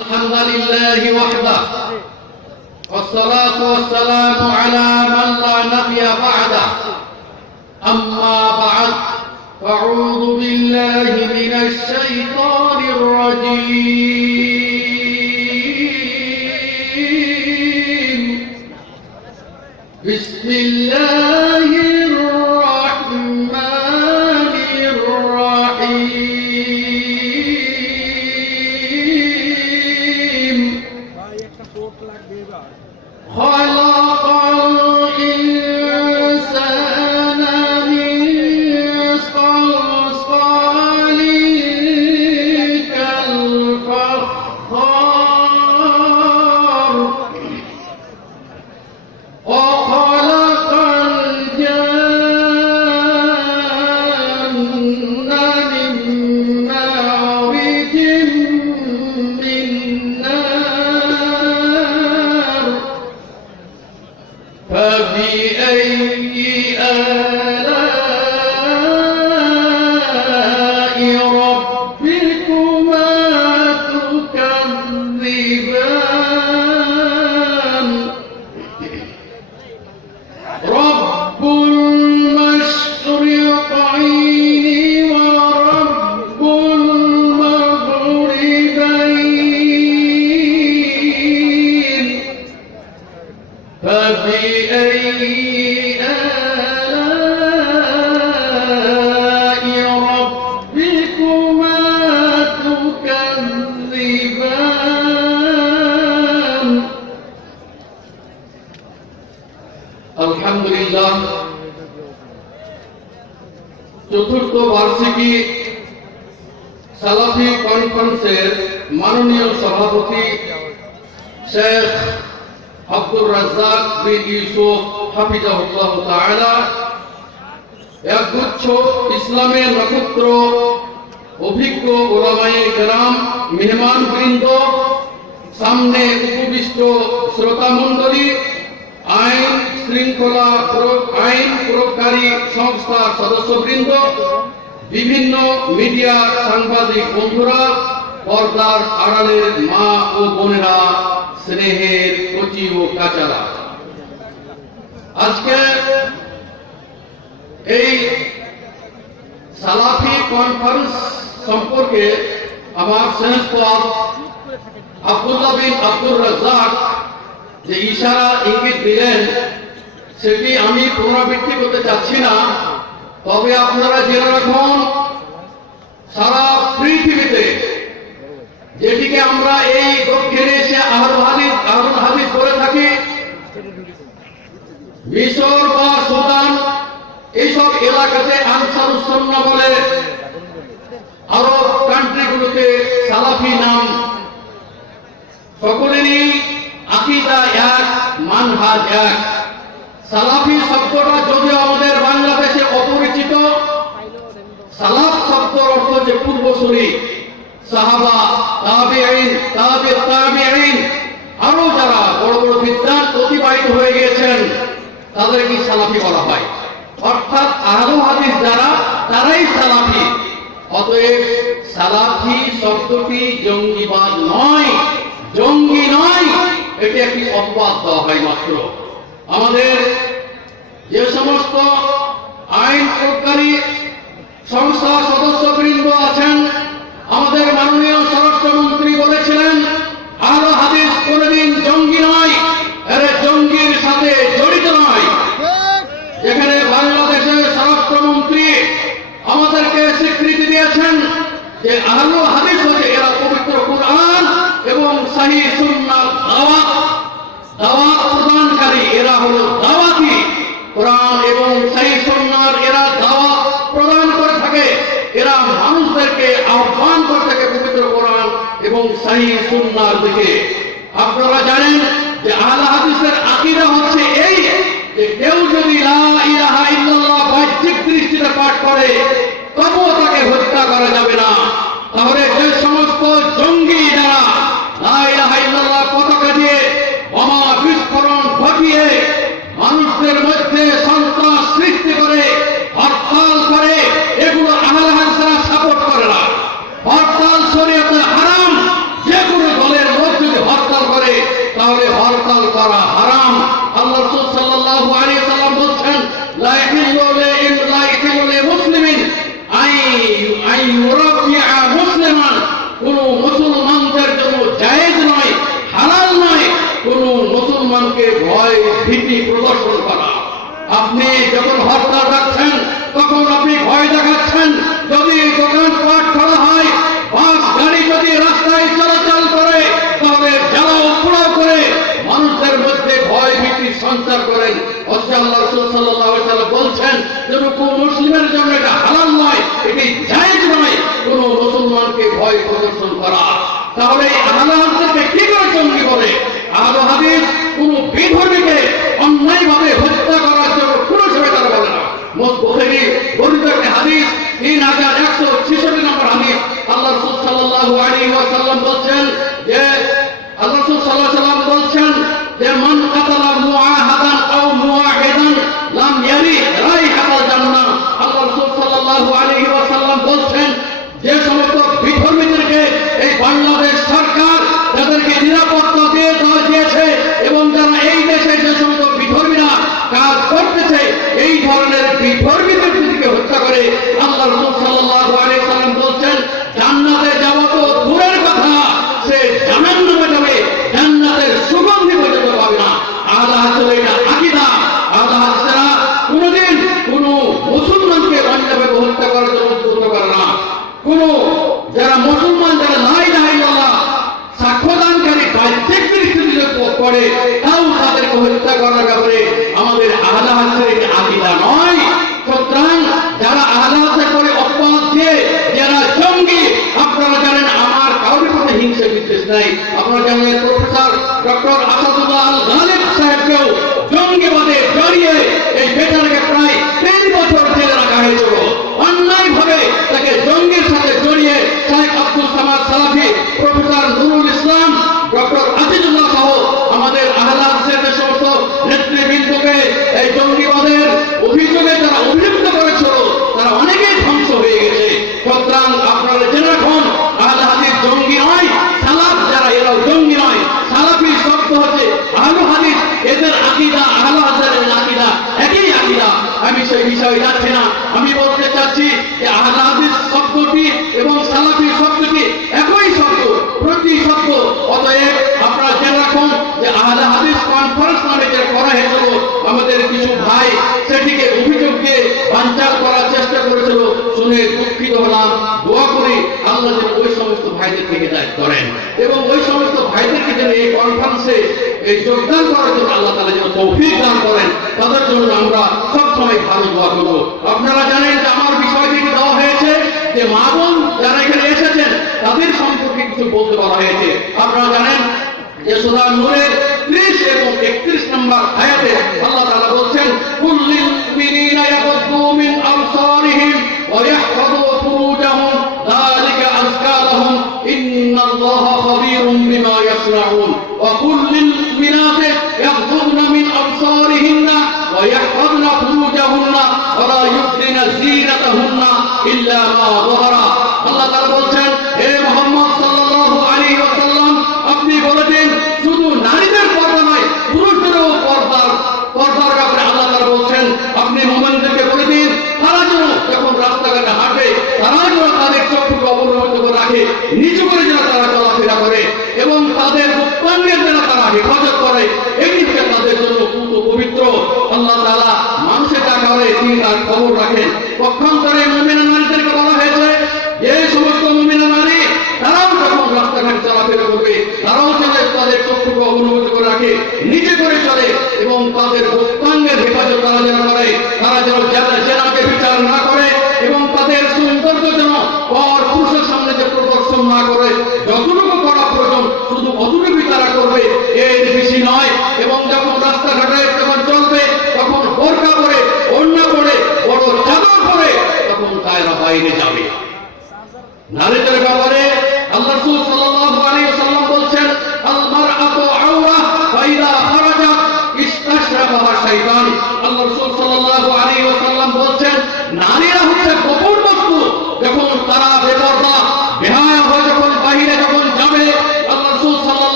الحمد لله وحده والصلاة والسلام على من لا نبي بعده أما بعد فأعوذ بالله من الشيطان الرجيم بسم الله الرحمن الرحيم خلق الإنسان من صلصال كالفخار وخلق الجن من مارج من نار فبأي آلاء ربكما تكذبان رب المشرقين ورب المغربين فبأي آلاء ربكما تكذبان الحمد لله চতুর্থ বার্ষিকী সালাফি কনফারেন্সের মাননীয় সভাপতি শেখ আব্দুর রাজ্জাক বিন ইউসুফ হাফিজাহুল্লাহ তাআলা একগুচ্ছ ইসলামের নক্ষত্র অভিজ্ঞ ওলামায়ে কেরাম মেহমানবৃন্দ সামনে উপবিষ্ট শ্রোতা মণ্ডলী আইন শৃঙ্খলা আইন প্রয়োগকারী সংস্থার সদস্যবৃন্দ বিভিন্ন মিডিয়া সাংবাদিক বন্ধুরা পর্দার আড়ালের মা ও বোনেরা স্নেহের কচি ও কাচারা আজকে এই সালাফি কনফারেন্স সম্পর্কে আমার স্নেহপদ আব্দুল্লাহ বিন আব্দুর রাজ্জাক যে ইশারা ইঙ্গিত দিলেন সেটি আমি পুনরাবৃত্তি করতে চাচ্ছি না, তবে আপনারা জেনে রাখুন সারা পৃথিবীতে যেটিকে আমরা এই দক্ষিণে এসে আহলুল হাদিস করে থাকি, মিশর বা সুদান এইসব এলাকাতে আনসারুস সুন্নাহ বলে, আরব কান্ট্রিগুলোতে সালাফি নাম, সকলেরই আকীদা এক, মানহাজ এক। সালাফি শব্দটা যদিও আমাদের বাংলাদেশে অপরিচিত, সালাফ শব্দের অর্থ হচ্ছে পূর্বসূরি, সাহাবা, তাবেঈন, তাবেঈন, আরো যারা বড় বড় বিদ্বান অতিবাহিত হয়ে গিয়েছেন তাদেরকে সালাফি বলা হয়। অর্থাৎ আহলুল হাদিস যারা তারাই সালাফি। অতএব সালাফি শব্দটি জঙ্গিবাদ নয়, জঙ্গি নয়, এটি একটি অপবাদ দেওয়া হয় মাত্র। আমাদের যে সমস্ত আইন প্রয়োগকারী সংস্থা সদস্যবৃন্দ আছেন, আমাদের মাননীয় স্বরাষ্ট্রমন্ত্রী বলেছিলেন আহলুল হাদিস কোনদিন জঙ্গি নয়, এর জঙ্গির সাথে জড়িত নয়। যেখানে বাংলাদেশের স্বরাষ্ট্রমন্ত্রী আমাদেরকে স্বীকৃতি দিয়েছেন যে আহলুল হাদিস হচ্ছে এরা পবিত্র কুরআন এবং সহিহ সুন্নাহর দাওয়াত প্রদানকারী, এরা হলো দাওয়াতি। কোরআন এবং সহিহ সুন্নাহর এরা দাওয়াত প্রদান করে থাকে, এরা মানুষদেরকে আহ্বান করে থাকে পবিত্র কোরআন এবং সহিহ সুন্নাহর দিকে। আপনারা জানেন যে আহলে হাদিসের আকীদা হচ্ছে এই যে কেউ যদি লা ইলাহা ইল্লাল্লাহ বাহ্যিক দৃষ্টিতে পাঠ করে তবুও তাকে হত্যা করা যাবে না। তাহলে যে সমস্ত জঙ্গি যারা লা ইলাহা ইল্লাল্লাহ পতাকা দিয়ে বোমা বিস্ফোরণ ঘটিয়ে মানুষদের মধ্যে সন্ত্রাস সৃষ্টি করে হরতাল করে, এগুলো আহলে হাদিসরা সাপোর্ট করে না। হরতাল শরীয়তে হারাম, যে কোনো দলের লা ইয়াহিল্লু লিমুসলিমিন আই ইউরাবিআ মুসলিমান, কোন মুসলমানদের জন্য জায়েজ নয়, হালাল নয় কোন মুসলমানকে ভয় ভীতি প্রদর্শন করা। আপনি যখন হরতাল রাখছেন তখন আপনি ভয় দেখাচ্ছেন। যদি দোকানপাট করা হয়, বাস গাড়ি যদি রাস্তায় চলাচল করে, তাহলে জ্বালাও পোড়াও করে মানুষদের মধ্যে ভয় ভীতি সঞ্চার করেন। আল্লাহ রাসূল সাল্লাল্লাহু আলাইহি ওয়াসাল্লাম বলছেন যে কোন মুসলিমের জন্য এটা হালাল নয়, এটি জায়েজ নয় কোন মুসলমানকে ভয় প্রদর্শন করা। তাহলে এই আহলে হাদিসকে কি করে জঙ্গি বলে? আহলে হাদিস কোন বিধর্মীকে অন্যায়ভাবে হত্যা করার জন্য কোন সময় তারা বলে না। বুখারী বর্ণিত একটি হাদিস 3166 নম্বর হাদিস, আল্লাহ রাসূল সাল্লাল্লাহু আলাইহি ওয়াসাল্লাম বলছেন যে মান কাতালা মুআহাদান আও মুআহিদান লাম ইয়ারি রাইহাতাল জান্নাহ। আল্লাহ রাসূল সাল্লাল্লাহু আলাইহি ওয়াসাল্লাম বলছেন যে সমস্ত বিধর্মীদেরকে এই বাংলাদেশ সরকার যাদেরকে নিরাপত্তা দিয়েছে এবং যারা এই দেশে যে সমস্ত বিধর্মীরা কাজ করতেছে, এই ধরনের বিধর্মীদের দিকে হত্যা করে আল্লাহ রাসূল সাল্লাল্লাহু আলাইহি ওয়াসাল্লাম বলছেন জান্নাতে যাওয়া তো দূরের কথা, সে জাহান্নামে যাবে, জান্নাতের সুগন্ধি পর্যন্ত পাবে না। আহলে হাদিসের এটা আকীদা। আহলে হাদিসরা কোনদিন কোন মুসলমানকে অন্যায়ভাবে হত্যা করার জন্য উদ্যত করে না। কোন যারা মুসলমান, যারা লা ইলাহা ইল্লাল্লাহ সাক্ষ্যদানকারী বাহ্যিক দৃষ্টিতে পড়ে, তাও তাদেরকে হত্যা করার ব্যাপারে আমাদের আহলে হাদিসের এটা আকীদা নয়। সুতরাং যারা আহলে হাদিস করে অপবাদ দিয়ে যারা জঙ্গি, আপনারা জানেন আমার কারোর প্রতি হিংসা বিদ্বেষ নাই। আপনারা জানেন প্রফেসর ডক্টর আসাদুল্লাহ আল গালিব সাহেবকেও জঙ্গিবাদে জড়িয়ে এই বেটারকে প্রায় 3 বছর জেলে রাখা হয়েছিল। অন্যায়ভাবে তাকে জঙ্গির সাথে জড়িয়ে শেখ আব্দুল সামাদ সালাফি, প্রফেসর নুরুল ইসলাম, ডক্টর আজিজুল্লাহ সহ আমাদের আহলে হাদিসের যে সমস্ত নেতৃবৃন্দকে এই জঙ্গিবাদের অভিযোগে তারা অভিযুক্ত করেছিল, তারা অনেকেই ধ্বংস হয়ে গেছে। সুতরাং আপনারা জেনে রাখুন, আহলে হাদিস জঙ্গি নয়, সালাফ যারা এরাও জঙ্গি নয়। সালাফি শব্দ হচ্ছে আহলে হাদিস, এদের আকীদা আহলে হাদিসের আকীদা একই আকীদা। আমি সেই বিষয়ে যাচ্ছি না। আমি বলতে চাচ্ছি যে আহলে হাদিস শব্দটি এবং সালাফি শব্দটি একই শব্দ, প্রতি শব্দ। অতএব আপনারা জেনে রাখুন যে আহলে হাদিস কনফারেন্স নামে যে করা হয়েছিল, আমাদের কিছু ভাই সেটিকে অভিযোগ দিয়ে বানচাল করার চেষ্টা করেছিল, শুনে দুঃখিত হলাম। দোয়া করি আল্লাহ যেন ওই সমস্ত ভাইদেরকে হেদায়েত করেন এবং ওই সমস্ত ভাইদেরকে যেন এই কনফারেন্সে এই যোগদান করার জন্য আল্লাহ তাআলা যেন তৌফিক দান করেন। তাদের জন্য আমরা সবসময় ভালো দোয়া করব। আপনারা জানেন যে আমার বিষয়টি দেওয়া হয়েছে যে মা বোন যারা এখানে এসেছেন তাদের সম্পর্কে কিছু বলতে বলা হয়েছে। আপনারা জানেন যে সূরা নূরের 30 এবং 31 নম্বর আয়াতে আল্লাহ তাআলা বলছেন কুল্লিল মুমিনিনা ইয়াগুদ্দু মিন আবসারিহিম ওয়া ইয়াহফাযু ফুরুজাহুম যালিকা আযকা লাহুম ইন্নাল্লাহা খাবীরুম বিমা ইয়াসনাউন ওয়া কুল্লিল মুমিনাতি ইয়াগুদ্দুনা মিন আবসারিহিন্না ওয়া ইয়াহফাযনা ফুরুজাহুন্না ওয়া লা ইউবদিনা যিনাতাহুন্না ইল্লা মা যাহারা। আল্লাহ তাআলা বলছেন হে মুহাম্মদ সাল্লাল্লাহু আলাইহি ওয়াসাল্লাম, আপনি বলে দিন শুধু নারীদের পর্দা নয়, পুরুষদেরও পর্দার ব্যাপারে আল্লাহ তাআলা বলছেন আপনি মুমিনদেরকে বলে দিন তারা যেন যখন রাস্তাঘাটে হাঁটে তারা যেন তাদের চক্ষুকে অবলম্বিত করে রাখে, নিচু করে যেন তারা চলাফেরা করে এবং তাদের গুপ্তাঙ্গের যেন তারা হেফাজত করে। এই জিনিসটা তাদের জন্য পুত পবিত্র। আল্লাহ তাআলা মানুষের টাকারে তিনি তার খবর রাখেন। পক্ষান্তরে মুমিনা নারীদেরকে বলা হয়েছে যে সমস্ত মুমিনা নারী তারাও যখন রাস্তাঘাটে চলাফেরা করবে তারাও যেন তাদের চক্ষুকে অবলম্বিত করে রাখে, নিচে করে চলে এবং তাদের গুপ্তাঙ্গের হেফাজত তারা যেন করে, তারা যেন জেনাকে বিচার না করে এবং তাদের সৌন্দর্য যেন পর পুরুষের সামনে যে প্রদর্শন না করে, যতটুকু করা প্রয়োজন শুধু অতটুকুই তারা করবে, এর বেশি নয়। এবং যখন রাস্তাঘাটে যখন চলবে তখন বোরকা পরে, ওড়না পরে, বড় চাদর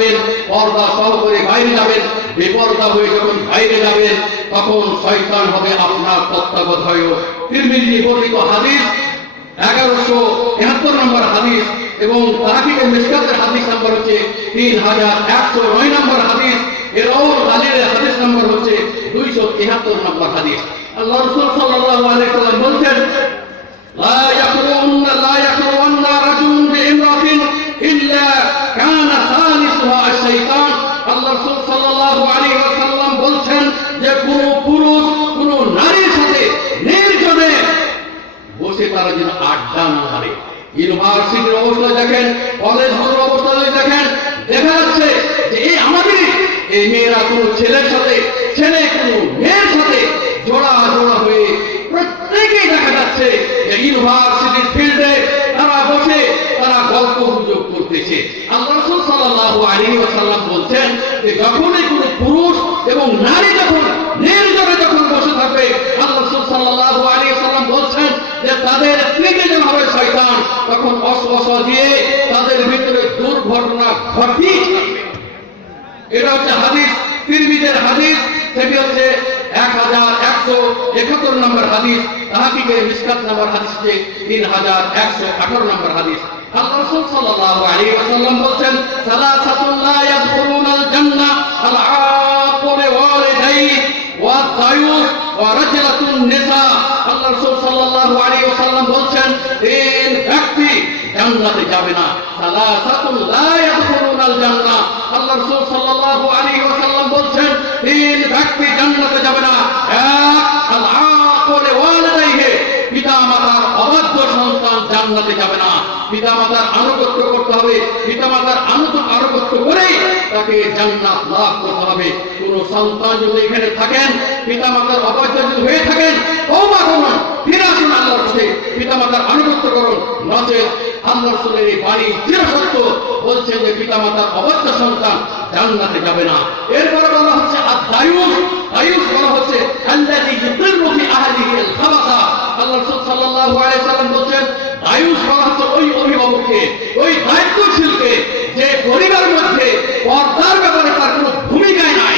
যাবেন, পর্দা সহ করে বাইরে যাবেন, বেপর্দা হয়ে যখন বাইরে যাবেন তখন শয়তান হবে আপনার তত্ত্বাবধায়ক। তিরমিজি বর্ণিত হাদিস 1173 নম্বর হাদিস এবং তাহকিকে মিশকাতের হাদিস নাম্বার হচ্ছে 3109 নম্বর হাদিস, এরাউল গালিলের হাদিস নাম্বার হচ্ছে 273 নম্বর হাদিস। আল্লাহ রাসূল সাল্লাল্লাহু আলাইহি ওয়াসাল্লাম বলেন, لا يخلون رجل بامرأة إلا كان ثالثها الشيطان। আল্লাহ রাসূল সাল্লাল্লাহু আলাইহি ওয়াসাল্লাম বলেন যে কোন পুরুষ কোন নারীর সাথে নির্জনে বসে তারা যেন আড্ডা না মারে। ইউনিভার্সিটির অবস্থা দেখেন, কলেজগুলোর অবস্থা দেখেন, দেখা যাচ্ছে যে এই মেয়েরা কোনো ছেলের সাথে, ছেলে কোনো মেয়ের সাথে জোড়া জোড়া হয়ে প্রত্যেকেই দেখা যাচ্ছে যে ইউনিভার্সিটির ফিল্ডে তারা বসে তারা গল্প গুজব করতেছে। আল্লাহ রাসূল সাল্লাল্লাহু আলাইহি ওয়াসাল্লাম বলছেন যে যখনই কোনো পুরুষ এবং নারী যখন নির্জনে যখন বসে থাকবে, আল্লাহ রাসূল সাল্লাল্লাহু আলাইহি ওয়াসাল্লাম বলছেন যে তাদের তৃতীয়জন হবে শয়তান, তখন ওয়াসওয়াসা দিয়ে তাদের ভিতরে দুর্ঘটনা ঘটিয়ে থাকবে। এটা হচ্ছে হাদিস, তিরমিজির হাদিস, সেটি হচ্ছে 1171 নম্বর হাদিস, তাহকিকে মিশকাত নম্বর হাদিস 3118 নম্বর হাদিস। আল্লাহ রাসূল সাল্লাল্লাহু আলাইহি ওয়াসাল্লাম বলেন, সালাসাতুন লা ইয়াদখুলুনাল জান্নাহ আল-আaqu লিওয়ালিদাইহি ওয়া দায়ুস ওয়া রাজলাতুন নিসা। আল্লাহ রাসূল সাল্লাল্লাহু আলাইহি ওয়াসাল্লাম বলেন, তিন ব্যক্তি জান্নাতে যাবে না। সালাসাতুন লা ইয়াদখুলুনাল জান্নাহ। আল্লাহ রাসূল সাল্লাল্লাহু আলাইহি ওয়াসাল্লাম বলেন, তিন ব্যক্তি জান্নাতে যাবে না। এক, আল-আaqu লিওয়ালিদাইহি, পিতামাতার অবাধ্য সন্তান জান্নাতে যাবে না। পিতামাতার আনুগত্য করতে হবে, পিতামাতার আনুগত্য করেই তাকে জান্নাত লাভ করতে হবে। কোন সন্তান যদি এখানে থাকেন, পিতামাতার অবাধ্য যদি হয়ে থাকেন, তওবা করুন, ফিরে আসুন আল্লাহর কাছে, পিতামাতার আনুগত্য করুন, নচেৎ আল্লাহর রাসূলের এই বাণী চিরসত্য, বলছেন যে পিতামাতার অবাধ্য সন্তান জান্নাতে যাবে না। এরপর বলা হচ্ছে আদ-দায়ুস, দায়ুস বলা হচ্ছে আল্লাযী ইউদিররু ফি আহলিহি আল-খাবাসা। আল্লাহ রাসূল সাল্লাল্লাহু আলাইহি ওয়াসাল্লাম বলেন, দায়ুস বলা হচ্ছে ওই অভিভাবককে, ওই দায়িত্বশীলকে যে পরিবারের মধ্যে পর্দার ব্যাপারে তার কোনো ভূমিকাই নাই,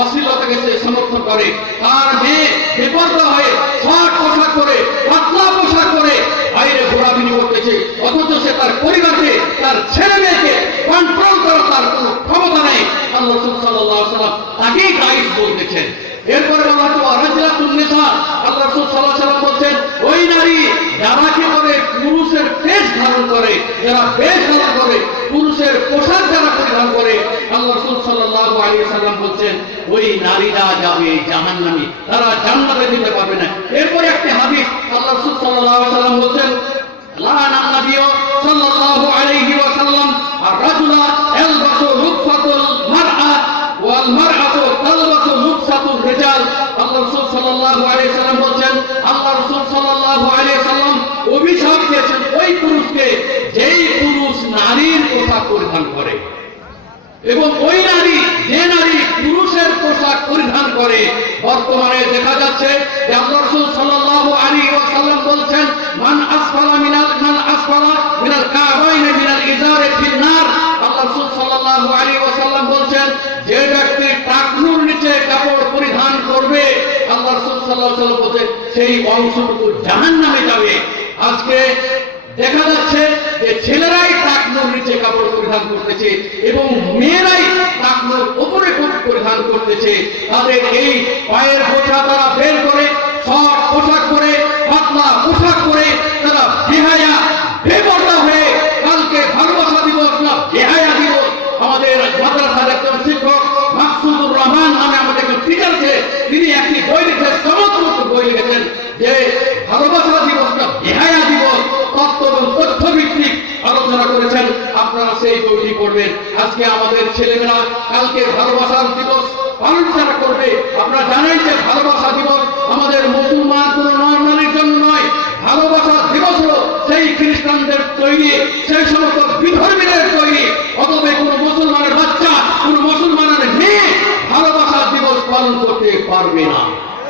অশ্লীলতাকে সে সমর্থন করে, তার মেয়ে বেপর্দা হয়ে শর্ট পোশাক করে, পাতলা পোশাক করে বাইরে ঘোরাফেরি করতেছে, অথচ সে তার পরিবারকে, তার ছেলে মেয়েকে কন্ট্রোল করার তার কোনো ক্ষমতা নেই। আল্লাহ রাসূল সাল্লাল্লাহু আলাইহি ওয়াসাল্লাম তাকেই দায়ুস বলতেছেন। এরপরে বলা হচ্ছে রাজলাতুন নিসা। আল্লাহ রাসূল সাল্লাল্লাহু আলাইহি ওয়াসাল্লাম বলছেন, ওই নারী যারা কি করে পুরুষের বেশ ধারণ করে, যারা বেশ ধারণ করে, পুরুষের পোশাক যারা পরিধান করে, আল্লাহ রাসূল সাল্লাল্লাহু আলাইহি ওয়াসাল্লাম বলছেন ওই নারীরা যাবে জাহান্নামী, তারা জান্নাতে যেতে পারবে না। এরপরে একটি হাদিস, আল্লাহ রাসূল সাল্লাল্লাহু আলাইহি ওয়াসাল্লাম বলছেন, লাআনা নবিয়্যু সাল্লাল্লাহু আলাইহি ওয়াসাল্লাম আর-রাজুলা ইয়ালবাসু লুবসাতুল মারআ ওয়াল মারআতু তালবাসু লুবসাতুর রিজাল। আল্লাহ রাসূল সাল্লাল্লাহু আলাইহি ওয়াসাল্লাম বলেন, আল্লাহ রাসূল সাল্লাল্লাহু আলাইহি ওয়াসাল্লাম অভিশাপ দিয়েছেন ওই পুরুষকে যেই পুরুষ নারীর পোশাক পরিধান করে, এবং ওই নারী যে নারী পুরুষের পোশাক পরিধান করে। বর্তমানে দেখা যাচ্ছে যে আল্লাহ রাসূল সাল্লাল্লাহু আলাইহি ওয়াসাল্লাম বলেন, মান আসফালা মিনাল কাবাইনি মিনাল ইজারি ফিন নার। আল্লাহ রাসূল সাল্লাল্লাহু আলাইহি ওয়াসাল্লাম বলেন, যে ব্যক্তি টাকনুর নিচে কাপড় পরিধান করবে, আল্লাহ রাসূল সাল্লাল্লাহু আলাইহি ওয়াসাল্লাম বলেন সেই অংশটুকু জাহান্নামে যাবে। আজকে দেখা যাচ্ছে যে ছেলেরাই টাকনুর নিচে কাপড় পরিধান করতেছে এবং মেয়েরাই টাকনুর উপরে পরিধান করতেছে। তাদের এই পায়ের বোঝা তারা বের করে, সব পোশাক পরে, পাতলা পোশাক পরে তারা বেহায়া বেপর্দা হয়ে কালকে ভালোবাসা দিবস না বেহায়া দিবস। আমাদের মাদ্রাসার একজন শিক্ষক মাকসুদুর রহমান নামে আমাদের একজন টিচার আছে, তিনি একটি বই লিখেছেন, চমৎকার বই লিখেছেন যে ভালোবাসা দিবস না বেহায়া দিবস, তত্ত্ব এবং তথ্যভিত্তিক আলোচনা করেছেন। আপনারা সেই বইটি পড়বেন। আজকে আমাদের ছেলেমেয়েরা কালকে ভালোবাসার দিবস পালন যারা করবে, আপনারা জানেন যে ভালোবাসা দিবস আমাদের মুসলমান কোন নর্মালির জন্য নয়। ভালোবাসা দিবস হলো সেই খ্রিস্টানদের তৈরি, সেই সমস্ত বিধর্মীদের তৈরি। অতএব কোন মুসলমানের বাচ্চা, কোন মুসলমানের মেয়ে ভালোবাসা দিবস পালন করতে পারবে না।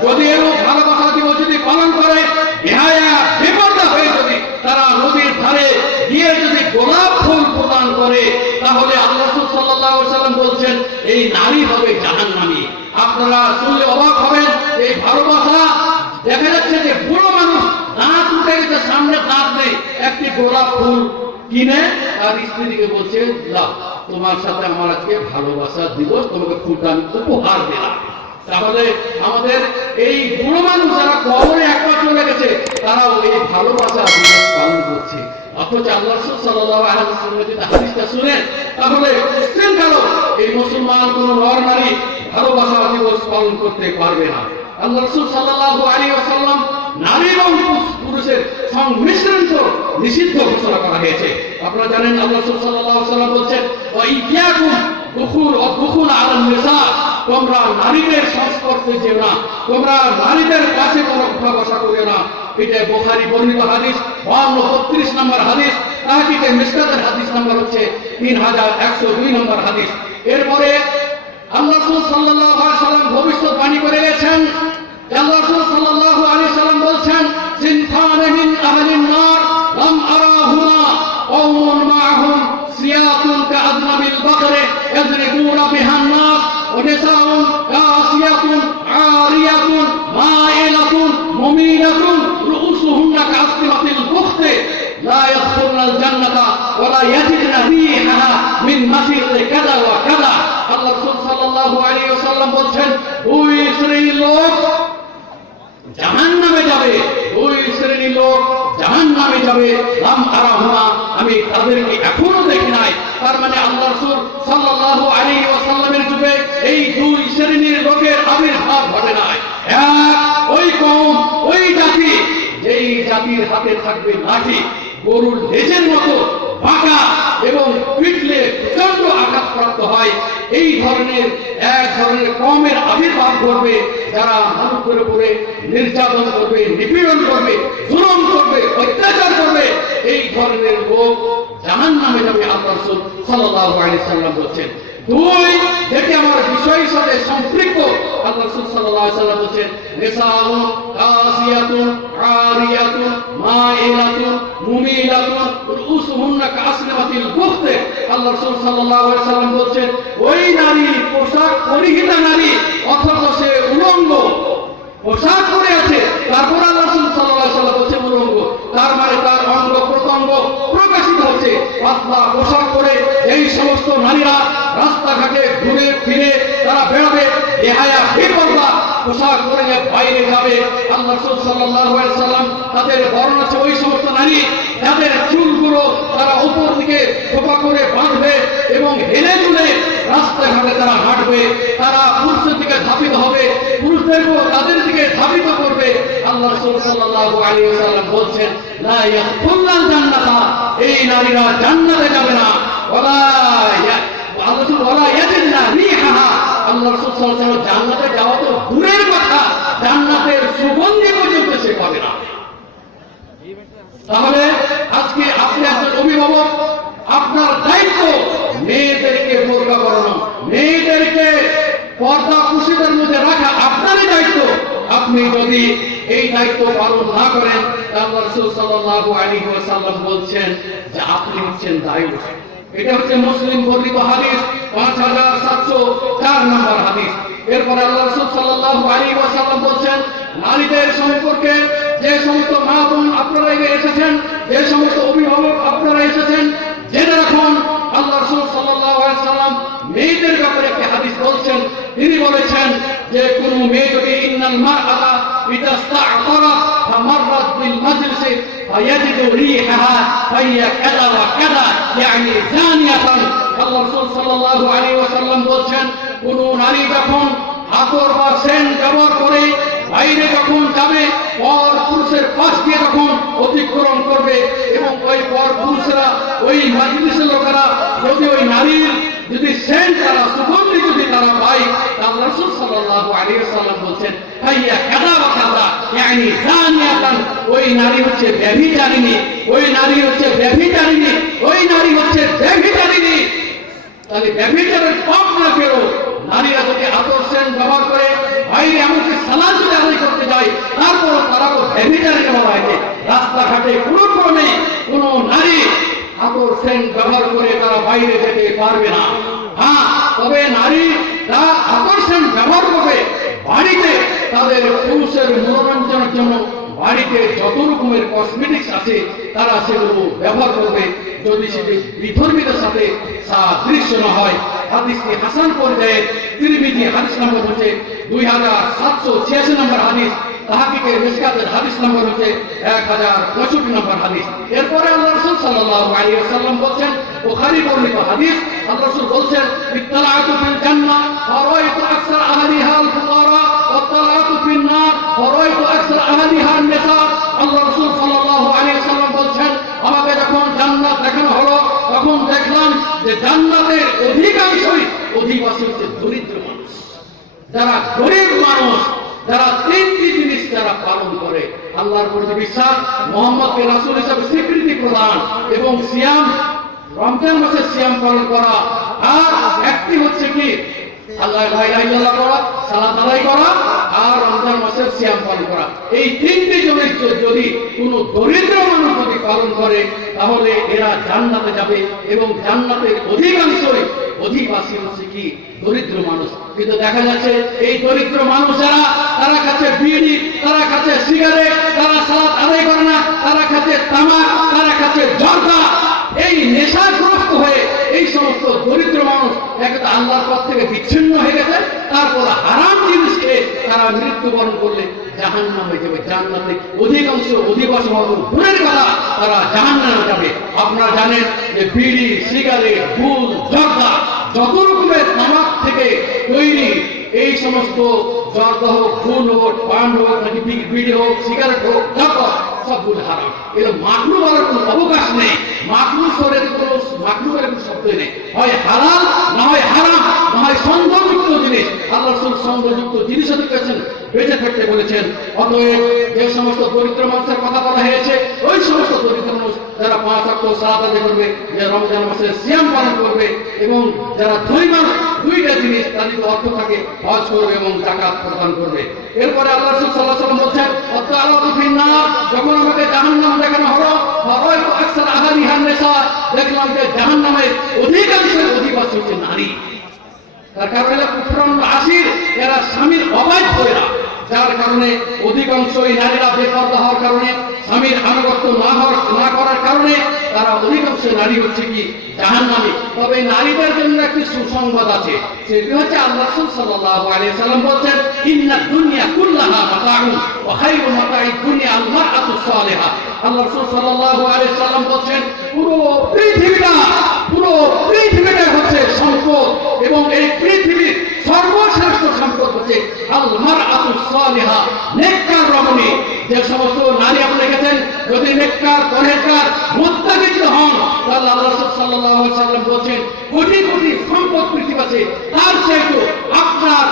যদি এরকম ভালোবাসা দিবস যদি পালন করে, বেহায়া বেপর্দা হয়ে যদি তারা নদীর ধারে গিয়ে যদি গোলাপ ফুল প্রদান করে, তাহলে আল্লাহ রাসূল সাল্লাল্লাহু সাল্লাল্লাহু আলাইহি ওয়াসাল্লাম বলছেন এই নারী হবে জাহান্নামী। আপনারা শুনলে অবাক হবেন, এই ভালোবাসা দেখা যাচ্ছে যে বুড়ো মানুষ দাঁত উঠে গেছে, সামনে দাঁত নেই, একটি গোলাপ ফুল কিনে তার স্ত্রীকে বলছে, লাও তোমার সাথে আমার আজকে ভালোবাসা দিবস, তোমাকে ফুলটা আমি উপহার দিলাম। তাহলে আমাদের এই বুড়ো মানুষ যারা কবরে একবার চলে গেছে তারাও এই ভালোবাসা দিবস পালন করছে। অথচ আল্লাহ রাসূল সাল্লাল্লাহু আলাইহি ওয়াসাল্লাম যদি হাদিসটা শুনেন তাহলে মুসলিম কারো এই মুসলমান কোন নর নারী ভালোবাসা দিবস পালন করতে পারবে না। আল্লাহ রাসূল সাল্লাল্লাহু আলাইহি ওয়াসাল্লাম নারী এবং পুরুষের সংমিশ্রণকে নিষিদ্ধ ঘোষণা করা হয়েছে। আপনারা জানেন আল্লাহ রাসূল সাল্লাল্লাহু আলাইহি ওয়াসাল্লাম বলেন, ওয়া ইয়াকুম দুখুল আলান নিসা, তোমরা নারীদের সংস্পর্শে যেও না, তোমরা নারীদের কাছে কোনো উঠা বসা করো না। এটা বুখারী বর্ণিত হাদিস 52-32 নম্বর হাদিস, তাহকিকে মিশকাতের হাদিস নাম্বার হচ্ছে 3102 নম্বর হাদিস। এরপরে আল্লাহ রাসূল সাল্লাল্লাহু আলাইহি ওয়াসাল্লাম ভবিষ্যৎবাণী করে গেছেন। আল্লাহ রাসূল সাল্লাল্লাহু আলাইহি ওয়াসাল্লাম বলেন, সিনফান মিন আহলিন নার লাম আরাহুমা কওমুন মাআহুম সিয়াতুন কাআযনাবিল বাকরে ইয়াজরিবুনা বিহান নাস ওয়া নিসাউন কাসিয়াতুন আরিয়াতুন মাইলাতুন মুমিনাতুন রুউসুহুন্না কাআসনিমাতিল বুখতি লা ইয়াদখুলুনাল জান্নাতা ওয়া লা ইয়াজিদুনা রিহাহা মিন মাসিরতি কাযা ওয়া কাযা। আল্লাহ রাসূল সাল্লাল্লাহু আলাইহি ওয়াসাল্লাম বলেন, দুই শ্রেণীর লোক জাহান্নামে যাবে, দুই শ্রেণীর লোক জাহান্নামে যাবে, লাম আরাহুমা, আমি তাদেরকে এখনো দেখি নাই। তার মানে আল্লাহ রাসূল সাল্লাল্লাহু আলাইহি ওয়াসাল্লামের যুগে এই দুই শ্রেণীর লোকের আবির্ভাব ঘটে নাই। এক ওই কওম, ওই জাতি, যেই জাতির হাতে থাকবে লাঠি, গরুর লেজের মতো বাঁকা এবং পিঠলে প্রচন্ড আঘাতপ্রাপ্ত হয়, এই ধরনের এক ধরনের কওমের আবির্ভাব ঘটবে, যারা মানুষের উপরে নির্যাতন করবে, নিপীড়ন করবে, জুলুম করবে, অত্যাচার করবে। এই ধরনের লোক জাহান্নামে যাবে, আল্লাহ রাসূল সাল্লাল্লাহু আলাইহি ওয়াসাল্লাম বলেন। দুই, যেটি আমার বিষয়ের সাথে সম্পৃক্ত, আল্লাহ রাসূল সাল্লাল্লাহু আলাইহি ওয়াসাল্লাম বলেন, নিসাউন কাসিয়াতুন আরিয়াতুন মাইলাতুন মুমিলাতুন রুউসুহুন্না কাআসনিমাতিল বুখতি। আল্লাহ রাসূল সাল্লাল্লাহু আলাইহি ওয়াসাল্লাম বলেন, ওই নারী পোশাক পরিহিতা নারী, অথচ সে উলঙ্গ, পোশাক পরে আছে, তারপর আল্লাহ রাসূল সাল্লাল্লাহু আলাইহি ওয়াসাল্লাম বলেন উলঙ্গ, তার মানে তার অঙ্গ প্রত্যঙ্গ প্রকাশিত হচ্ছে। পাতলা পোশাক পরে এই সমস্ত নারীরা রাস্তাঘাটে ঘুরে ফিরে তারা বেরোবে, বেহায়া বেপরদা পোশাক পরে বাইরে যাবে। আল্লাহ রাসূল সাল্লাল্লাহু আলাইহি ওয়াসাল্লাম তাদের বর্ণনা আছে ওই সমস্ত নারী যাদের চুলগুলো তারা উপর দিকে খোপা করে বাঁধবে এবং হেলে দুলে রাস্তাঘাটে তারা হাঁটবে, তারা পুরুষের দিকে ধাবিত হবে, পুরুষদেরকেও তাদের দিকে ধাবিত করবে। আল্লাহ রাসূল সাল্লাল্লাহু আলাইহি ওয়াসাল্লাম বলছেন, লা ইয়াদখুলুল জান্নাতা, এই নারীরা জান্নাতে যাবে না, ওয়ালা ইয়াজিদনা রিহাহা, আল্লাহ রাসূল সাল্লাল্লাহু আলাইহি ওয়াসাল্লাম জান্নাতে যাওয়া তো দূরের কথা, জান্নাতের সুগন্ধি পর্যন্ত সে পাবে না। তাহলে আজকে আপনি একজন অভিভাবক, আপনার দায়িত্ব মেয়েদেরকে বোরকা পরানো, মেয়েদেরকে পর্দা কুশিদের মধ্যে রাখা আপনারই দায়িত্ব। আপনি যদি এই দায়িত্ব পালন না করেন, আল্লাহ রাসূল সাল্লাল্লাহু আলাইহি ওয়াসাল্লাম বলছেন যে আপনি হচ্ছেন দায়ী। এটা হচ্ছে মুসলিম বর্ণিত হাদিস 5704 নম্বর হাদিস। এরপরে আল্লাহ রাসূল সাল্লাল্লাহু আলাইহি ওয়াসাল্লাম বলছেন, নারীদের সম্পর্কে যে সমস্ত মা বোন আপনারা এসেছেন, যে সমস্ত অভিভাবক আপনারা এসেছেন, জেনে রাখুন আল্লাহ রাসূল সাল্লাল্লাহু আলাইহি ওয়াসাল্লাম মেয়েদের ব্যাপারে একটি হাদিস বলছেন। তিনি বলেছেন যে কোন মেয়ে যদি ইন্নাল মারআতা ইযা ইসতা'তারাত ফামাররাত বিল মাজলিসি ফায়াজিদু রিহাহা ফাহিয়া কাযা ওয়া কাযা, ইয়ানি জানিয়াতান। আল্লাহ রাসূল সাল্লাল্লাহু আলাইহি ওয়াসাল্লাম বলেছেন, কোন নারী যখন আতর বা সেন্ট ব্যবহার করে বাইরে যখন যাবে, পর পুরুষের পাশ দিয়ে যখন অতিক্রম করবে এবং ওই পর পুরুষরা ওই মাজলিসের লোকেরা যদি ওই নারীর যদি সেন্ট তারা সুগন্ধি যদি তারা পায়, আল্লাহ রাসূল সাল্লাল্লাহু আলাইহি ওয়াসাল্লাম বলেন, ফাহিয়া কাযা ওয়া কাযা, ইয়ানি জানিয়াতান, ওই নারী হচ্ছে ব্যভিচারিণী, ওই নারী হচ্ছে ব্যভিচারিণী, ওই নারী হচ্ছে ব্যভিচারিণী। তাহলে ব্যভিচারের পাপ না কেউ নারীরা যদি আতর সেন্ট ব্যবহার করে বাইরে এমনকি সালাত যদি আদায় করতে যায়, তারপর তারাও ব্যভিচারিণী বলা হয়েছে। রাস্তাঘাটে কোনো ক্রমে কোনো নারী আতর সেন্ট ব্যবহার করে তারা বাইরে যেতে পারবে না। হ্যাঁ, তবে নারী তা আকর্ষণ ব্যবহার করবে বাড়িতে তাদের পুরুষের মনোরঞ্জনের জন্য। বাড়িতে যত রকমের কসমেটিক্স আছে তারা সেগুলো ব্যবহার করবে, যদি সেটি বিধর্মীদের সাথে সাদৃশ্য না হয়। হাদিসটি হাসান পর্যায়ের তিরমিজি হাদিস নম্বর হচ্ছে 2786 নম্বর হাদিস, তাহকিকে মিশকাতের হাদিস নম্বর হচ্ছে 1065 নম্বর হাদিস। এরপরে আল্লাহ রাসূল সাল্লাল্লাহু আলাইহি ওয়াসাল্লাম বলেন, বুখারী বর্ণিত হাদিস, আল্লাহ রাসূল বলেন, ইত্তালাতু ফিল জান্নাহ ওয়া রাআইতু আকসার আহলিহা আল ফুকারা ওয়া ইত্তালাতু ফিন নার ওয়া রাআইতু আকসার আহলিহা আন নিসা। আল্লাহ রাসূল সাল্লাল্লাহু আলাইহি ওয়াসাল্লাম বলেন, আমাকে যখন জান্নাত দেখানো হলো তখন দেখলাম যে জান্নাতের অধিকাংশই অধিবাসী হচ্ছে দরিদ্র মানুষ, যারা গরিব মানুষ, যারা তিনটি জিনিস যারা পালন করে: আল্লাহর প্রতি বিশ্বাস, মুহাম্মদকে রাসূল হিসেবে স্বীকৃতি প্রদান এবং সিয়াম, রমজান মাসে সিয়াম পালন করা। আর একটি হচ্ছে কি আল্লাহ লা ইলাহা ইল্লাল্লাহ করা, সালাত আদায় করা, আর রমজান মাসে সিয়াম পালন করা। এই তিনটি জিনিস যদি কোনো দরিদ্র মানুষ যদি পালন করে তাহলে এরা জান্নাতে যাবে, এবং জান্নাতের অধিকাংশই অধিবাসী হচ্ছে কি দরিদ্র মানুষ। কিন্তু দেখা যাচ্ছে এই দরিদ্র মানুষ যারা, তারা খাচ্ছে বিড়ি, তারা খাচ্ছে সিগারেট, তারা সালাত আদায় করে না, তারা খাচ্ছে তামাক, তারা খাচ্ছে জর্দা। এই নেশাগ্রস্ত হয়ে এই সমস্ত দরিদ্র মানুষ একটা আল্লাহর পথ থেকে বিচ্ছিন্ন হয়ে গেছে। তারপর হারাম জিনিস খেয়ে তারা মৃত্যুবরণ করলে জাহান্নাম হয়ে যাবে। জান্নাতে অধিকাংশ অধিবাসী হওয়ার দূরের কথা, তারা জাহান্নামে যাবে। আপনারা জানেন যে বিড়ি, সিগারেট, গুল, জর্দা, যত রকমের তামাক থেকে তৈরি এই সমস্ত জর্দা হোক, গুল হোক, পান হোক, নাকি বিড়ি হোক, সিগারেট হোক, যত সবগুলো হারাম। এটা মাকরু বলার কোনো অবকাশ নেই। মাকরু শরীরে কোনো মাকরু বলে কোনো শব্দই নেই। হয় হালাল, না হয় হারাম, না হয় সন্দেহযুক্ত জিনিস। আল্লাহ রাসূল সন্দেহযুক্ত জিনিসও দেখেছেন, বেঁচে থাকতে বলেছেন। অতএব যে সমস্ত দরিদ্র মানুষের কথা বলা হয়েছে, ওই সমস্ত দরিদ্র মানুষ যারা 5 ওয়াক্ত সালাত আদায় করবে, যে রমজান মাসে সিয়াম পালন করবে, এবং যারা ধনী মানুষ দুইটা জিনিস তাদের অর্থ থাকে, হজ করবে এবং যাকাত প্রদান করবে। এরপরে আল্লাহ রাসূল সাল্লাল্লাহু আলাইহি ওয়াসাল্লাম বলেন, আত-তাআলাতু ফিন-নার, যখন আমাকে জাহান্নাম দেখানো হলো, ফারাইতু আকসার আহলিহা নিসা, দেখলাম যে জাহান্নামের অধিকাংশ অধিবাসী হচ্ছে নারী। তার কারণে কুফরুন আসির, এরা স্বামীর অবাধ্য এরা, যার কারণে অধিকাংশই নারীরা বেপরদা হওয়ার কারণে, স্বামীর আনুগত্য না করার কারণে তারা অধিকাংশ নারী হচ্ছে কি জাহান্নামী। তবে নারীদের জন্য একটি সুসংবাদ আছে, সেটি হচ্ছে আল্লাহ রাসূল সাল্লাল্লাহু আলাইহি ওয়াসাল্লাম বলেন, ইন্নাদ দুনিয়া কুল্লাহা মাতাউন ওয়া খায়রু মাতাঈদ দুনিয়া আল মারআতু সালিহা। আল্লাহ রাসূল সাল্লাল্লাহু আলাইহি ওয়াসাল্লাম বলেন, পুরো পৃথিবীটা হচ্ছে সম্পদ, এবং এই পৃথিবীর সর্বশ্রেষ্ঠ সম্পদ হচ্ছে আল মারআতু সালিহা, নেককার রমণী। যে সমস্ত নারী আপনি দেখেছেন, যদি নেককার, পরহেজগার, মুত্তাকি হন, তাহলে আল্লাহ রাসূল সাল্লাল্লাহু আলাইহি ওয়াসাল্লাম বলেন, কোটি কোটি সম্পদ পৃথিবী আছে, তার চাইতে আপনার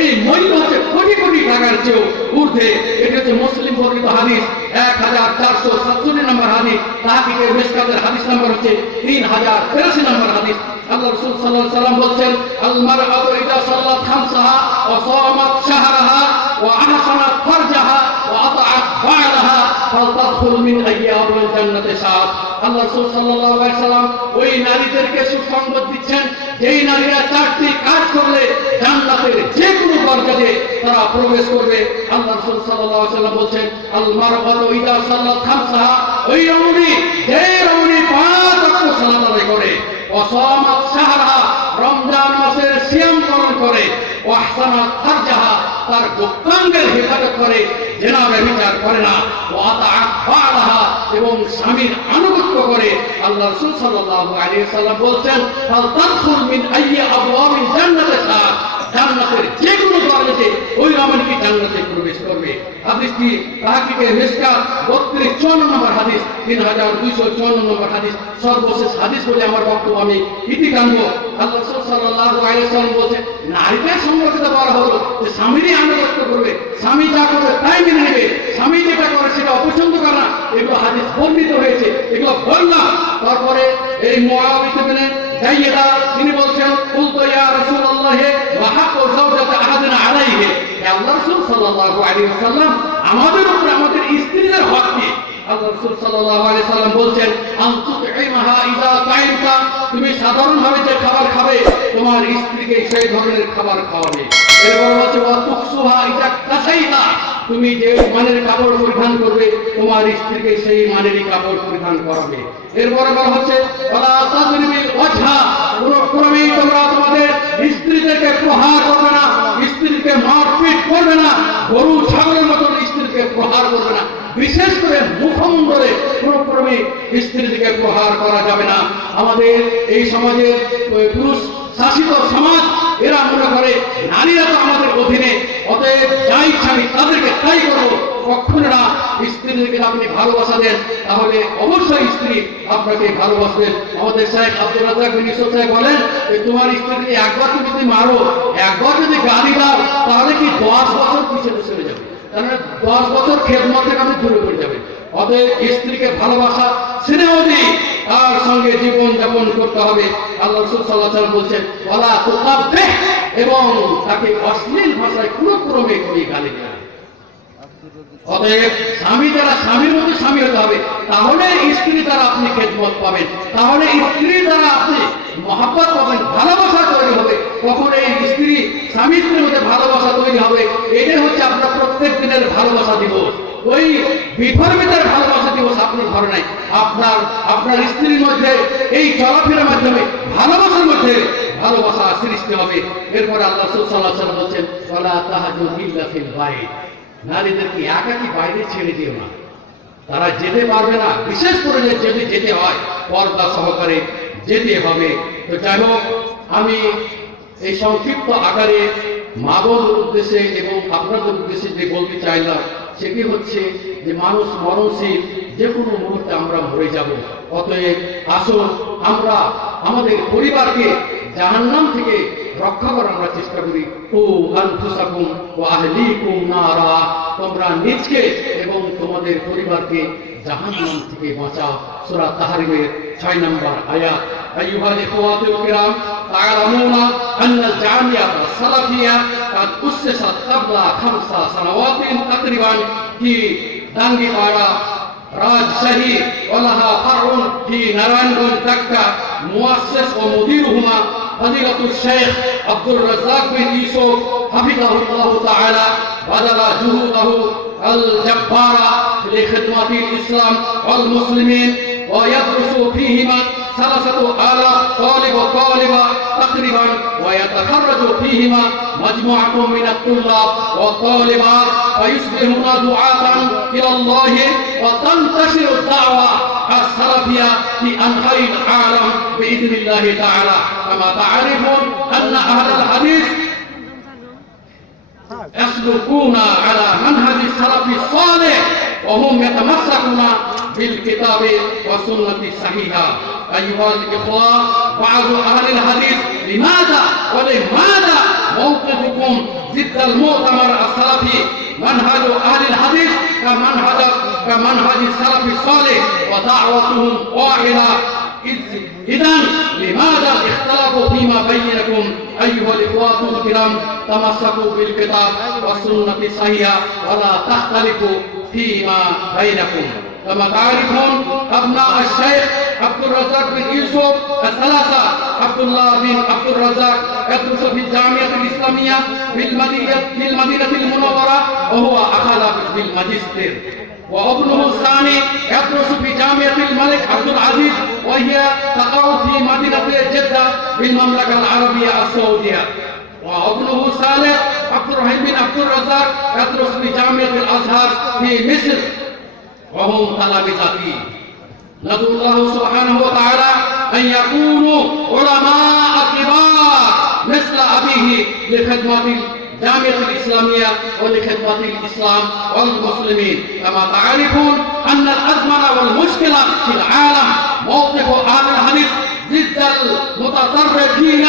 এই মূল্য হচ্ছে কোটি কোটি টাকার চেয়েও ঊর্ধ্বে। এটা হচ্ছে মুসলিম বর্ণিত হাদিস 1467 নম্বর হাদিস, তাহকিকে মিশকাতের হাদিস নম্বর হচ্ছে 3083 নম্বর হাদিস। আল্লাহ রাসূল সাল্লাল্লাহু আলাইহি ওয়াসাল্লাম বলেন, আল মারআতু ইযা সাল্লাত খামসাহা ওয়া সামাত শাহরাহা ওয়া আহসানাত ফারজাহা ওয়া আতাআত বা'লাহা ফালতাদখুল মিন আইয়াবিল জান্নাতি শাআত। আল্লাহ রাসূল সাল্লাল্লাহু আলাইহি ওয়াসাল্লাম ওই নারীদেরকে সুসংবাদ দিচ্ছেন, যেই নারীরা 4টি কাজ করলে জান্নাতের যে কোনো দরজাতে তারা প্রবেশ করবে। আল্লাহ রাসূল সাল্লাল্লাহু আলাইহি ওয়াসাল্লাম বলেন, আল মারআতু ইযা সাল্লাত খামসাহা, ওই রমণী, যে রমণী 5 ওয়াক্ত সালাত আদায় করে, ওয়া সামাত শাহরাহা, রমজান মাসের সিয়াম পালন করে, ওয়া আহসানাত ফারজাহা, তার গুপ্তাঙ্গের হেফাজত করে, জেনা ব্যভিচার করে না, ওয়া আতাআত বা'লাহা, এবং স্বামীর আনুগত্য করে। আল্লাহ রাসূল সাল্লাল্লাহু আলাইহি ওয়াসাল্লাম বলেন, ফালতাদখুল মিন আইয়ি আবওয়াবিল জান্নাতি শাআত, জান্নাতের যে কোনো দরজাতে ওই রমণী জান্নাতে প্রবেশ করবে। হাদিসটি তাহকিকে মিশকাত 3254 নম্বর হাদিস, 3254 নম্বর হাদিস, সর্বশেষ হাদিস বলে আমার বক্তব্য আমি ইতি টানবো। আল্লাহ রাসূল সাল্লাল্লাহু আলাইহি ওয়াসাল্লাম বলেন, নারীদের সম্পর্কে বলা হলো যে স্বামীরই আনুগত্য করবে, স্বামী যা করবে তাই মেনে নেবে, স্বামী যেটা করে সেটা অপছন্দ করে না। এগুলো হাদিস বর্ণিত হয়েছে, এগুলো বললাম। তারপরে এই মুআবিয়া ইবনে যায়েদা তিনি বলছেন, কুলতু ইয়া রাসূলুল্লাহ ওয়া হাক্কু যাওজাতি আহাদিনা আলাইহি, আল্লাহ রাসূল সাল্লাল্লাহু আলাইহি ওয়াসাল্লাম, আমাদের উপর আমাদের স্ত্রীদের হক কি? আল্লাহ রাসূল সাল্লাল্লাহু আলাইহি সাল্লাম বলছেন আনতুতিমাহা ইযা তাইমতা, তুমি সাধারণভাবে যে খাবার খাবে তোমার স্ত্রীকে সেই ধরনের খাবার খাওয়াবে। এরপর বলছে ওয়াতুকসুহা ইযা কাসাইতা, তুমি যে মানের কাপড় পরিধান করবে তোমার স্ত্রীকে সেই মানেরই কাপড় পরিধান করাবে। এরপরে বলা হচ্ছে ওয়ালা তাদরিবিল ওয়াজহা, ক্রমেই তোমরা তোমাদের স্ত্রীদেরকে প্রহার করবে না, স্ত্রীকে মারপিট করবে না, গরু ছাগলের মতন স্ত্রীকে প্রহার করবে না। বিশেষ করে মুখমণ্ডলে কোনো ক্রমে স্ত্রীদেরকে প্রহার করা যাবে না। আমাদের এই সমাজের পুরুষ শাসিত সমাজ, এরা মনে করে নারীরা তো আমাদের অধীনে, অতএব যা ইচ্ছা আমি তাদেরকে তাই করবো। কখনো না, স্ত্রীদেরকে আপনি ভালোবাসা দেন তাহলে অবশ্যই স্ত্রী আপনাকে ভালোবাসবেন। আমাদের সাহেব আব্দুর রাজ্জাক বিন ইউসুফ সাহেব বলেন যে তোমার স্ত্রীকে একবার তুমি যদি মারো, একবার যদি গালি দাও, তাহলে কি 10 বছর পিছনে চলে যাবে, তাহলে 10 বছর খেদমত থেকে আপনি দূরে পড়ে যাবে। অতএব স্ত্রীকে ভালোবাসা, স্নেহ দিয়ে তার সঙ্গে জীবন যাপন করতে হবে। আল্লাহ রাসূল সাল্লাল্লাহু আলাইহি ওয়াসাল্লাম বলছেন ওয়ালা তুকাব্বিহ, এবং তাকে অশ্লীল ভাষায় কোনো ক্রমে তুমি গালি দেবে না। অতএব স্বামী যারা স্বামীর মধ্যে স্বামী হতে হবে, তাহলে স্ত্রী দ্বারা আপনি খেদমত পাবেন, তাহলে স্ত্রী দ্বারা আপনি মহব্বত পাবেন, ভালোবাসা তৈরি হবে। কখন এই স্ত্রী স্বামী স্ত্রীর মধ্যে ভালোবাসা তৈরি হবে, এটাই হচ্ছে আপনার প্রত্যেক দিনের ভালোবাসা দিবস। ওই বিধর্মীদের ভালোবাসা দিবস আপনি ঘরে নাই, আপনার স্ত্রীর মধ্যে এই চলাফেরার মাধ্যমে ভালোবাসার মধ্যে ভালোবাসা সৃষ্টি হবে। এরপরে আল্লাহ রাসূল সাল্লাল্লাহু আলাইহি ওয়াসাল্লাম বলছেন ওয়ালা তাহাজু ইল্লা ফিল বাইত, নারীদেরকে একাকী বাইরে ছেড়ে দিও না, তারা যেতে পারবে না। বিশেষ করে যদি যেতে হয় পর্দা সহকারে যেতে হবে। তো যাই হোক, আমি এই সংক্ষিপ্ত আকারে মা বোনদের উদ্দেশ্যে এবং আপনাদের উদ্দেশ্যে যে বলতে চাইলাম সেটি হচ্ছে যে মানুষ মরণশীল, যে কোনো মুহূর্তে আমরা মরে যাব। অতএব আসুন আমরা আমাদের পরিবারকে জাহান্নাম থেকে রক্ষা করার আমরা চেষ্টা করি। ও আনফুসাকুম ওয়া আহলিকুম নারা, তোমরা নিজকে এবং তোমাদের পরিবারকে জাহান্নাম থেকে বাঁচাও। সূরা তাহরিমের 6 নম্বর আয়াত। আইয়ুহাল ইখওয়াতুল কিরাম, তা'লামুনা আন্নাল জামিয়াত সালাফিয়া قد أسست قبل 5 سنوات تقريبا في دانگيپارا راجشاهي، ولها فرع في نارائنگنج دكا، مؤسس ومديرهما فضيلة الشيخ عبد الرزاق بن يوسف حفظه الله تعالى، بذل جهوده الجبارة لخدمة الإسلام والمسلمين، ويدرس فيهما 3000 طالب وطالبة تقريبا، ويتخرج فيهما مجموعة من الطلاب والطالبات، ويصبحون دعاة إلى الله، وتنتشر الدعوة السلفية في أنحاء العالم بإذن الله تعالى. كما تعرفون أن أهل الحديث يسلكون على منهج السلف الصالح، وهم يتمسكون بالكتاب والسنة الصحيحة. أيها الإخوة، بعض أهل الحديث لماذا موقفكم ضد المؤتمر السلفي؟ منهج أهل الحديث كمنهج السلف الصالح ودعوتهم واحدة. إذن لماذا اختلفوا فيما بينكم؟ أيها الإخوة الكرام، تمسكوا بالكتاب والسنة الصحيحة ولا تختلفوا فيما بينكم. كما تعرفون أبناء الشيخ عبد الرزاق بن يوسف الثلاثة، عبد الله بن عبد الرزاق يدرس في الجامعة الإسلامية في المدينة المنورة، وهو أخذ بالماجستير. وابنه الثاني يدرس في جامعة الملك عبد العزيز، وهي تقع في مدينة جدة بالمملكة العربية السعودية. وابنه الثالث عبد الرحيم بن عبد الرزاق يدرس في جامعة الأزهر في مصر، وهم تلامذتي. ندعو الله سبحانه وتعالى أن يكونوا علماء كبار مثل أبيه لخدمة الجامعة الإسلامية ولخدمة الإسلام والمسلمين. كما تعرفون أن الأزمة والمشكلة في العالم موقف أهل الحديث ضد المتطرفين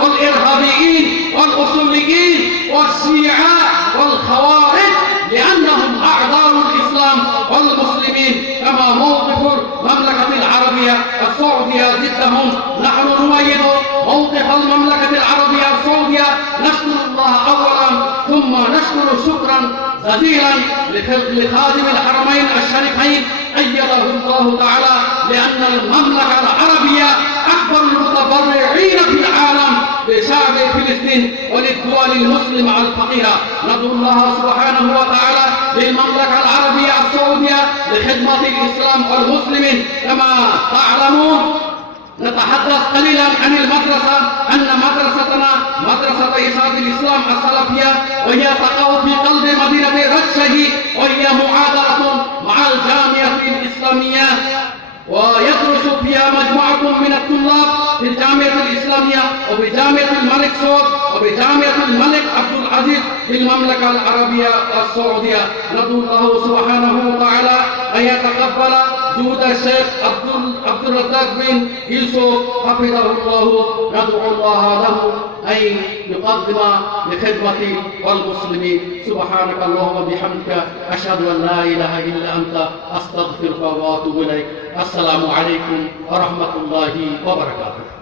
والإرهابيين والأصوليين والشيعة والخوارج، لأنهم أعداء الإسلام والمسلمين. كما موقف المملكة العربية السعودية ضدهم، نحن نؤيد موقف المملكة العربية السعودية. نشكر الله أولا، ثم نشكر شكرا جزيلا لخادم الحرمين الشريفين أيده الله تعالى لأن المملكة العربية أكبر المتبرعين في العالم لشعب فلسطين وللدول المسلمة الفقيرة. ندعو الله سبحانه وتعالى للمملكة العربية السعودية لخدمة الإسلام والمسلمين. كما تعلمون نتحدث قليلا عن المدرسة، أن مدرستنا مدرسة إرشاد الإسلام السلفية، وهي تقع في قلب مدينة رشيد، وهي معادلة مع الجامعة الإسلامية، ويدرس فيها مجموعة من الطلاب في الجامعة الإسلامية وبجامعة الملك سعود وبجامعة الملك عبد العزيز في المملكة العربية السعودية. ندعو الله سبحانه وتعالى أن يتقبل جهود الشيخ عبد الرزاق بن يوسف حفظه الله. ندعو الله له أن يقدم لخدمة والمسلمين. سبحانك اللهم وبحمدك أشهد أن لا إله إلا أنت أستغفرك وأتوب إليك. السلام عليكم ورحمة الله وبركاته.